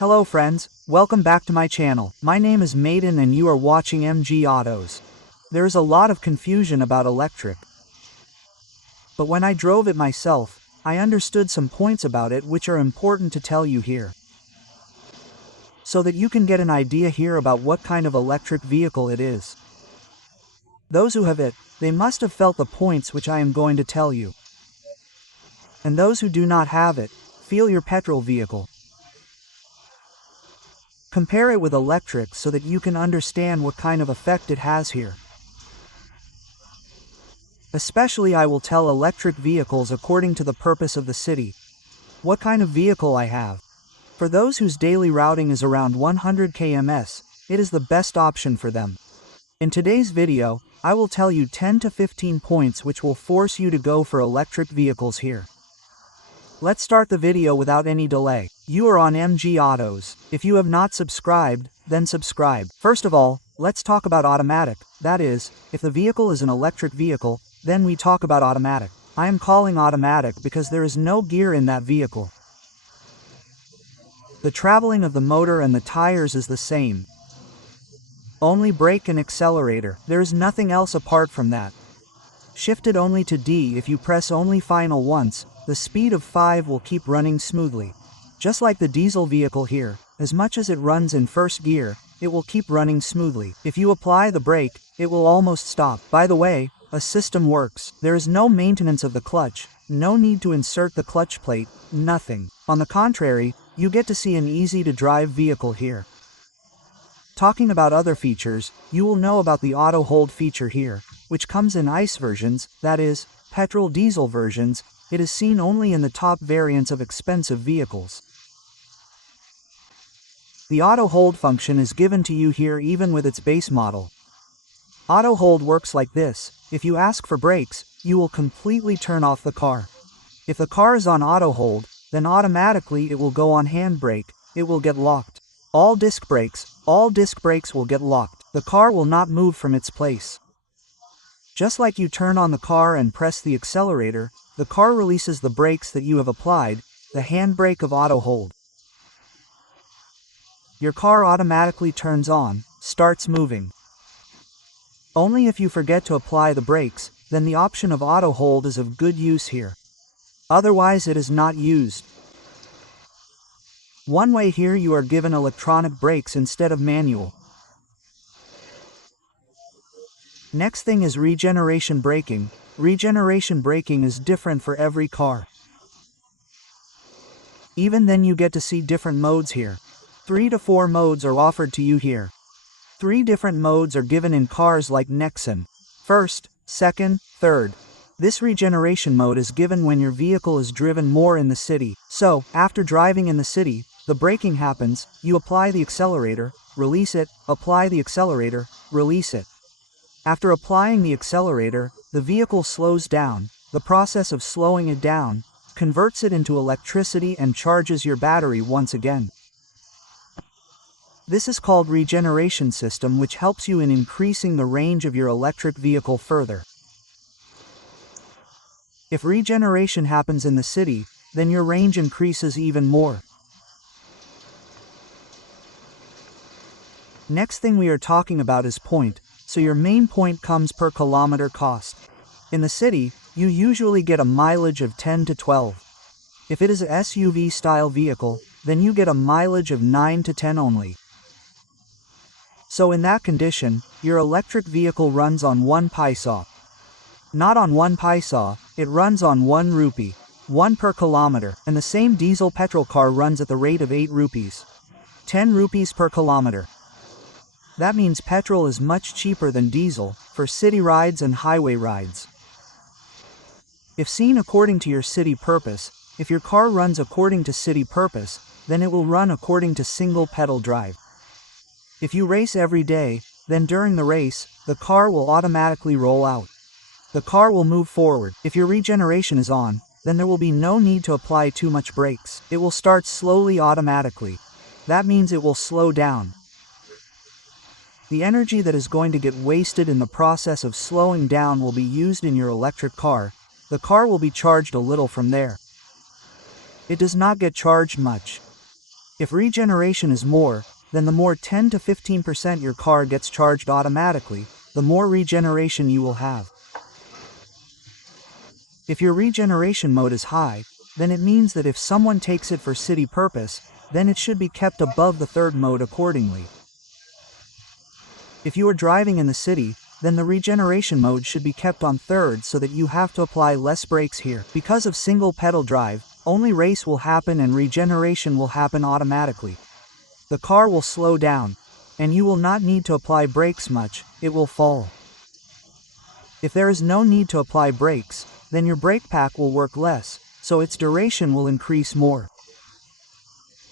Hello friends, welcome back to my channel. My name is Maiden and you are watching MG Autos. There is a lot of confusion about electric. But when I drove it myself, I understood some points about it which are important to tell you here. So that you can get an idea here about what kind of electric vehicle it is. Those who have it, they must have felt the points which I am going to tell you. And those who do not have it, feel your petrol vehicle. Compare it with electric so that you can understand what kind of effect it has here. Especially I will tell electric vehicles according to the purpose of the city. What kind of vehicle I have. For those whose daily routing is around 100 kms, it is the best option for them. In today's video, I will tell you 10 to 15 points which will force you to go for electric vehicles here. Let's start the video without any delay. You are on MG Autos. If you have not subscribed, then subscribe. First of all, let's talk about automatic. That is, if the vehicle is an electric vehicle, then we talk about automatic. I am calling automatic because there is no gear in that vehicle. The traveling of the motor and the tires is the same. Only brake and accelerator. There is nothing else apart from that. Shifted only to D. If you press only final once, the speed of 5 will keep running smoothly. Just like the diesel vehicle here, as much as it runs in first gear, it will keep running smoothly. If you apply the brake, it will almost stop. By the way, a system works. There is no maintenance of the clutch, no need to insert the clutch plate, nothing. On the contrary, you get to see an easy-to-drive vehicle here. Talking about other features, you will know about the auto hold feature here, which comes in ICE versions, that is, petrol-diesel versions. It is seen only in the top variants of expensive vehicles. The auto hold function is given to you here even with its base model. Auto hold works like this. If you ask for brakes, you will completely turn off the car. If the car is on auto hold, then automatically it will go on handbrake, it will get locked. All disc brakes will get locked. The car will not move from its place. Just like you turn on the car and press the accelerator, the car releases the brakes that you have applied, the handbrake of auto hold. Your car automatically turns on, starts moving. Only if you forget to apply the brakes, then the option of auto hold is of good use here. Otherwise it is not used. One way here you are given electronic brakes instead of manual. Next thing is regeneration braking. Regeneration braking is different for every car. Even then you get to see different modes here. 3 to 4 modes are offered to you here. 3 different modes are given in cars like Nexon. First, second, third. This regeneration mode is given when your vehicle is driven more in the city. So, after driving in the city, the braking happens, you apply the accelerator, release it, apply the accelerator, release it. After applying the accelerator, the vehicle slows down. The process of slowing it down converts it into electricity and charges your battery once again. This is called regeneration system, which helps you in increasing the range of your electric vehicle further. If regeneration happens in the city, then your range increases even more. Next thing we are talking about is point. So your main point comes per kilometer cost. In the city, you usually get a mileage of 10 to 12. If it is a SUV style vehicle, then you get a mileage of 9 to 10 only. So in that condition, your electric vehicle runs on 1 paisa. Not on 1 paisa, it runs on 1 rupee, 1 per kilometer, and the same diesel petrol car runs at the rate of 8 rupees. 10 rupees per kilometer. That means petrol is much cheaper than diesel, for city rides and highway rides. If seen according to your city purpose, if your car runs according to city purpose, then it will run according to single pedal drive. If you race every day, then during the race, the car will automatically roll out. The car will move forward. If your regeneration is on, then there will be no need to apply too much brakes. It will start slowly automatically. That means it will slow down. The energy that is going to get wasted in the process of slowing down will be used in your electric car. The car will be charged a little from there. It does not get charged much. If regeneration is more, then the more 10 to 15% your car gets charged automatically, the more regeneration you will have. If your regeneration mode is high, then it means that if someone takes it for city purpose, then it should be kept above the third mode accordingly. If you are driving in the city, then the regeneration mode should be kept on third so that you have to apply less brakes here. Because of single pedal drive, only race will happen and regeneration will happen automatically. The car will slow down, and you will not need to apply brakes much, it will fall. If there is no need to apply brakes, then your brake pack will work less, so its duration will increase more.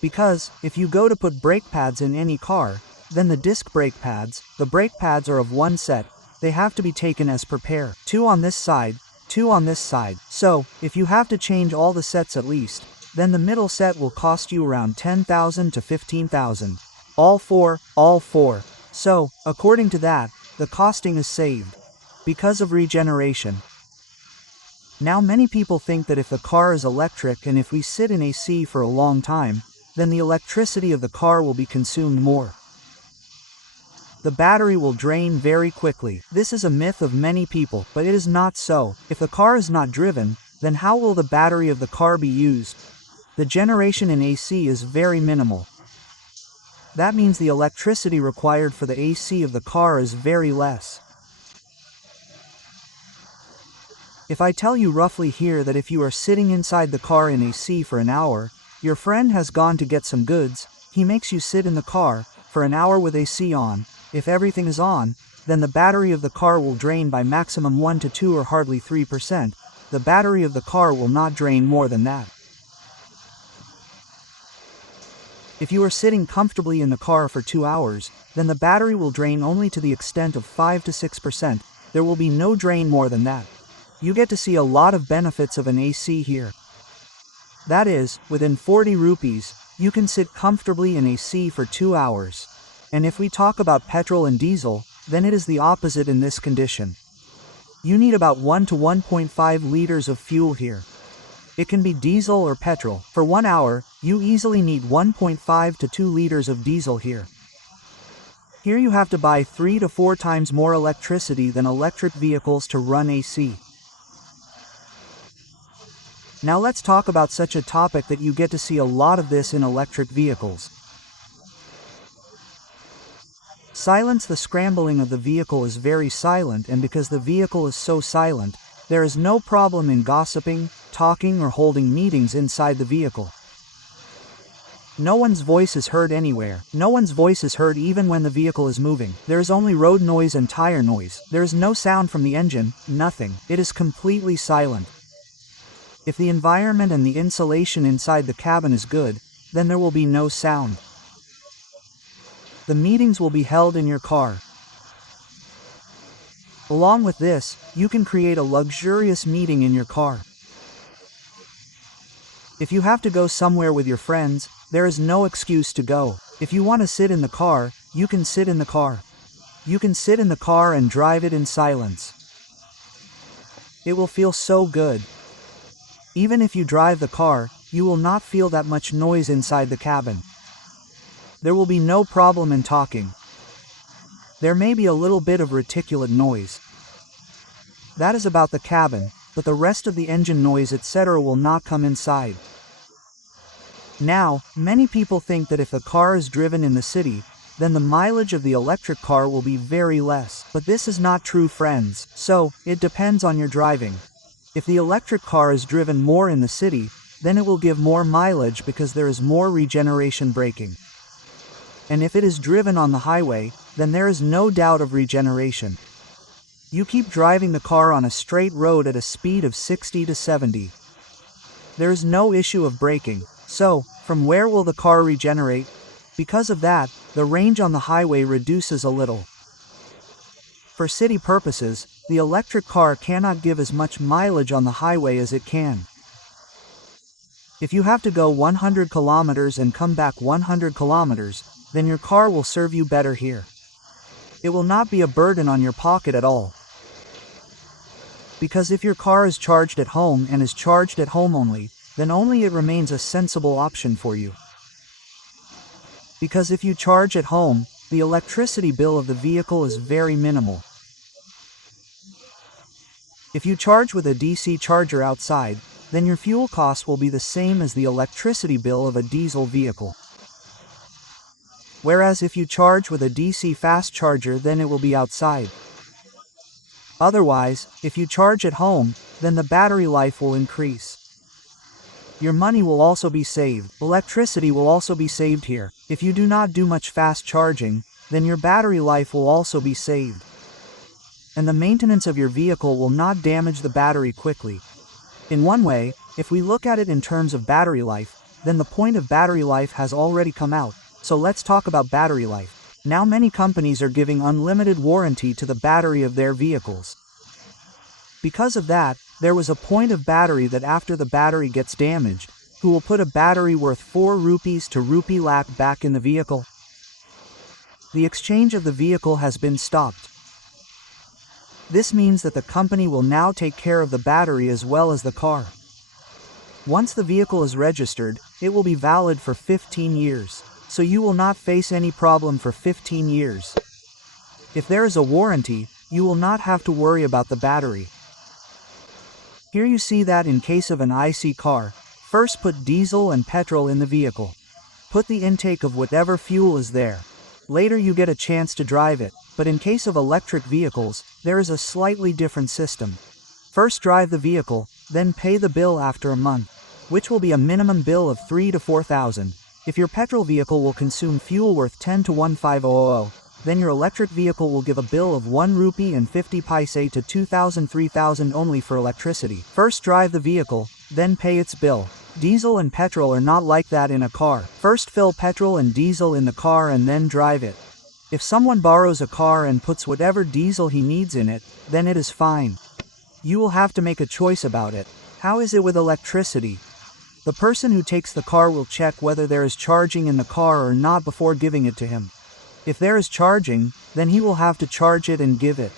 Because, if you go to put brake pads in any car, then the disc brake pads, the brake pads are of one set, they have to be taken as per pair. 2 on this side, 2 on this side. So, if you have to change all the sets at least, then the middle set will cost you around 10,000 to 15,000. All four. So, according to that, the costing is saved. Because of regeneration. Now many people think that if the car is electric and if we sit in AC for a long time, then the electricity of the car will be consumed more. The battery will drain very quickly. This is a myth of many people, but it is not so. If the car is not driven, then how will the battery of the car be used? The generation in AC is very minimal. That means the electricity required for the AC of the car is very less. If I tell you roughly here that if you are sitting inside the car in AC for an hour, your friend has gone to get some goods, he makes you sit in the car for an hour with AC on. If everything is on, then the battery of the car will drain by maximum 1 to 2 or hardly 3%. The battery of the car will not drain more than that. If you are sitting comfortably in the car for 2 hours, then the battery will drain only to the extent of 5 to 6%. There will be no drain more than that. You get to see a lot of benefits of an AC here. That is, within 40 rupees, you can sit comfortably in AC for 2 hours. And if we talk about petrol and diesel, then it is the opposite in this condition. You need about 1 to 1.5 liters of fuel here. It can be diesel or petrol. For 1 hour, you easily need 1.5 to 2 liters of diesel here. Here you have to buy 3 to 4 times more electricity than electric vehicles to run AC. Now let's talk about such a topic that you get to see a lot of this in electric vehicles. Silence. The scrambling of the vehicle is very silent, and because the vehicle is so silent, there is no problem in gossiping, talking or holding meetings inside the vehicle. No one's voice is heard anywhere. No one's voice is heard even when the vehicle is moving. There is only road noise and tire noise. There is no sound from the engine, nothing. It is completely silent. If the environment and the insulation inside the cabin is good, then there will be no sound. The meetings will be held in your car. Along with this, you can create a luxurious meeting in your car. If you have to go somewhere with your friends, there is no excuse to go. If you want to sit in the car, you can sit in the car. You can sit in the car and drive it in silence. It will feel so good. Even if you drive the car, you will not feel that much noise inside the cabin. There will be no problem in talking. There may be a little bit of reticulate noise. That is about the cabin, but the rest of the engine noise etc. will not come inside. Now, many people think that if the car is driven in the city, then the mileage of the electric car will be very less. But this is not true, friends. So, it depends on your driving. If the electric car is driven more in the city, then it will give more mileage because there is more regeneration braking. And if it is driven on the highway, then there is no doubt of regeneration. You keep driving the car on a straight road at a speed of 60 to 70. There is no issue of braking. So, from where will the car regenerate? Because of that, the range on the highway reduces a little. For city purposes, the electric car cannot give as much mileage on the highway as it can. If you have to go 100 kilometers and come back 100 kilometers, then your car will serve you better here. It will not be a burden on your pocket at all. Because if your car is charged at home and is charged at home only, then only it remains a sensible option for you. Because if you charge at home, the electricity bill of the vehicle is very minimal. If you charge with a DC charger outside, then your fuel costs will be the same as the electricity bill of a diesel vehicle. Whereas if you charge with a DC fast charger, then it will be outside. Otherwise, if you charge at home, then the battery life will increase. Your money will also be saved. Electricity will also be saved here. If you do not do much fast charging, then your battery life will also be saved. And the maintenance of your vehicle will not damage the battery quickly. In one way, if we look at it in terms of battery life, then the point of battery life has already come out. So let's talk about battery life. Now many companies are giving unlimited warranty to the battery of their vehicles. Because of that, there was a point of battery that after the battery gets damaged, who will put a battery worth 4 rupees to rupee lakh back in the vehicle? The exchange of the vehicle has been stopped. This means that the company will now take care of the battery as well as the car. Once the vehicle is registered, it will be valid for 15 years. So you will not face any problem for 15 years. If there is a warranty, you will not have to worry about the battery. Here you see that in case of an IC car, first put diesel and petrol in the vehicle. Put the intake of whatever fuel is there. Later you get a chance to drive it, but in case of electric vehicles, there is a slightly different system. First drive the vehicle, then pay the bill after a month, which will be a minimum bill of 3,000 to 4,000. If your petrol vehicle will consume fuel worth 10 to 1500, then your electric vehicle will give a bill of 1 rupee and 50 paise to 2,000 3,000 only for electricity. First drive the vehicle, then pay its bill. Diesel and petrol are not like that in a car. First fill petrol and diesel in the car and then drive it. If someone borrows a car and puts whatever diesel he needs in it, then it is fine. You will have to make a choice about it. How is it with electricity? The person who takes the car will check whether there is charging in the car or not before giving it to him. If there is charging, then he will have to charge it and give it.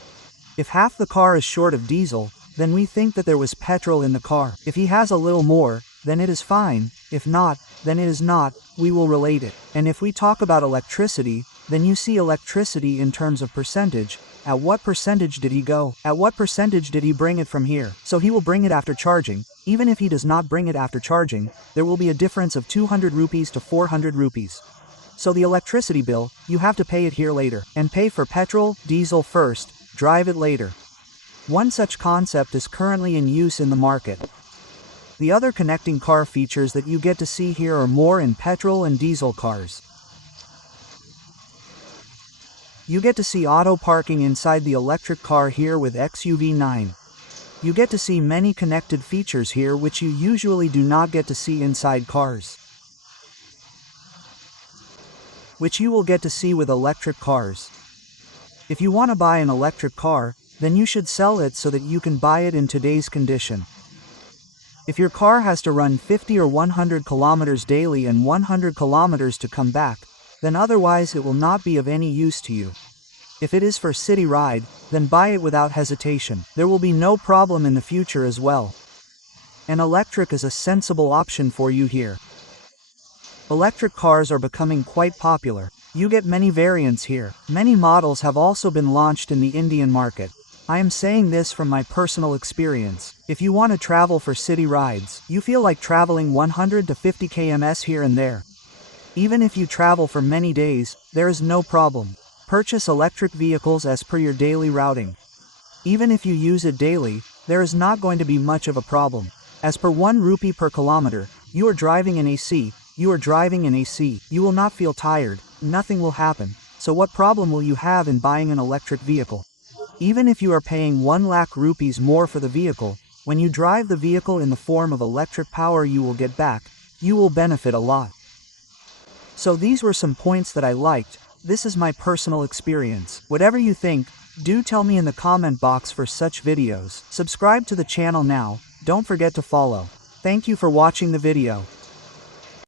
If half the car is short of diesel, then we think that there was petrol in the car. If he has a little more, then it is fine. If not, then it is not, we will relate it. And if we talk about electricity, then you see electricity in terms of percentage. At what percentage did he go? At what percentage did he bring it from here? So he will bring it after charging. Even if he does not bring it after charging, there will be a difference of 200 rupees to 400 rupees. So the electricity bill, you have to pay it here later. And pay for petrol, diesel first, drive it later. One such concept is currently in use in the market. The other connecting car features that you get to see here are more in petrol and diesel cars. You get to see auto parking inside the electric car here with XUV9. You get to see many connected features here which you usually do not get to see inside cars, which you will get to see with electric cars. If you want to buy an electric car, then you should sell it so that you can buy it in today's condition. If your car has to run 50 or 100 kilometers daily and 100 kilometers to come back, then otherwise it will not be of any use to you. If it is for city ride, then buy it without hesitation. There will be no problem in the future as well. And electric is a sensible option for you here. Electric cars are becoming quite popular. You get many variants here. Many models have also been launched in the Indian market. I am saying this from my personal experience. If you want to travel for city rides, you feel like traveling 100 to 50 km here and there. Even if you travel for many days, there is no problem. Purchase electric vehicles as per your daily routing. Even if you use it daily, there is not going to be much of a problem. As per 1 rupee per kilometer, you are driving in AC, you are driving in AC. You will not feel tired, nothing will happen. So what problem will you have in buying an electric vehicle? Even if you are paying 1 lakh rupees more for the vehicle, when you drive the vehicle in the form of electric power you will get back, you will benefit a lot. So these were some points that I liked. This is my personal experience. Whatever you think, do tell me in the comment box for such videos. Subscribe to the channel now, don't forget to follow. Thank you for watching the video.